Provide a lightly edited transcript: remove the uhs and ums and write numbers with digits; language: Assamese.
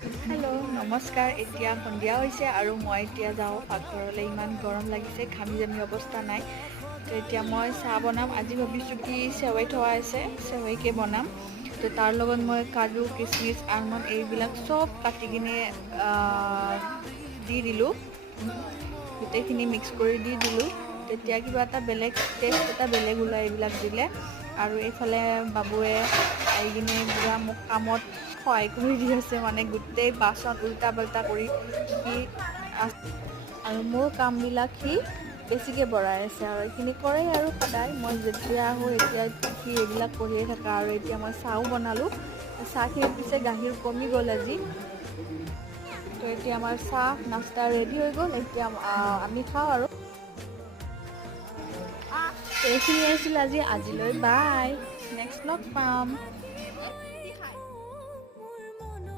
হেল্ল' নমস্কাৰ। এতিয়া সন্ধিয়া হৈছে আৰু মই এতিয়া যাওঁ পাকঘৰলৈ। ইমান গৰম লাগিছে, ঘামি জামি অৱস্থা নাই। তো এতিয়া মই চাহ বনাম। আজি ভাবিছোঁ কি চেৱাই থোৱা আছে, চেৱাইকে বনাম। তো তাৰ লগত মই কাজু কিচমিচ আলমণ্ড এইবিলাক চব কাটি কিনে দি দিলোঁ, গোটেইখিনি মিক্স কৰি দি দিলোঁ। তেতিয়া কিবা এটা বেলেগ টেষ্ট এটা বেলেগ ওলায় এইবিলাক দিলে। আৰু এইফালে বাবুৱে আহি কিনে পুৰা মোক কামত সহায় কৰি দি আছে, মানে গোটেই বাচন উল্টা পাল্টা কৰি সি আৰু মোৰ কামবিলাক সি বেছিকৈ বঢ়াই আছে। আৰু এইখিনি কৰেই আৰু সদায় মই যেতিয়া আহোঁ এতিয়া সি এইবিলাক কৰিয়ে থাকা। আৰু এতিয়া মই চাহো বনালোঁ। চাহখিনিত পিছে গাখীৰ কমি গ'ল আজি। তো এতিয়া আমাৰ চাহ নাস্তা ৰেডি হৈ গ'ল। এতিয়া আমি খাওঁ আৰু এইখিনি আছিল আজিলৈ বাই, নেক্সট লগ পাম।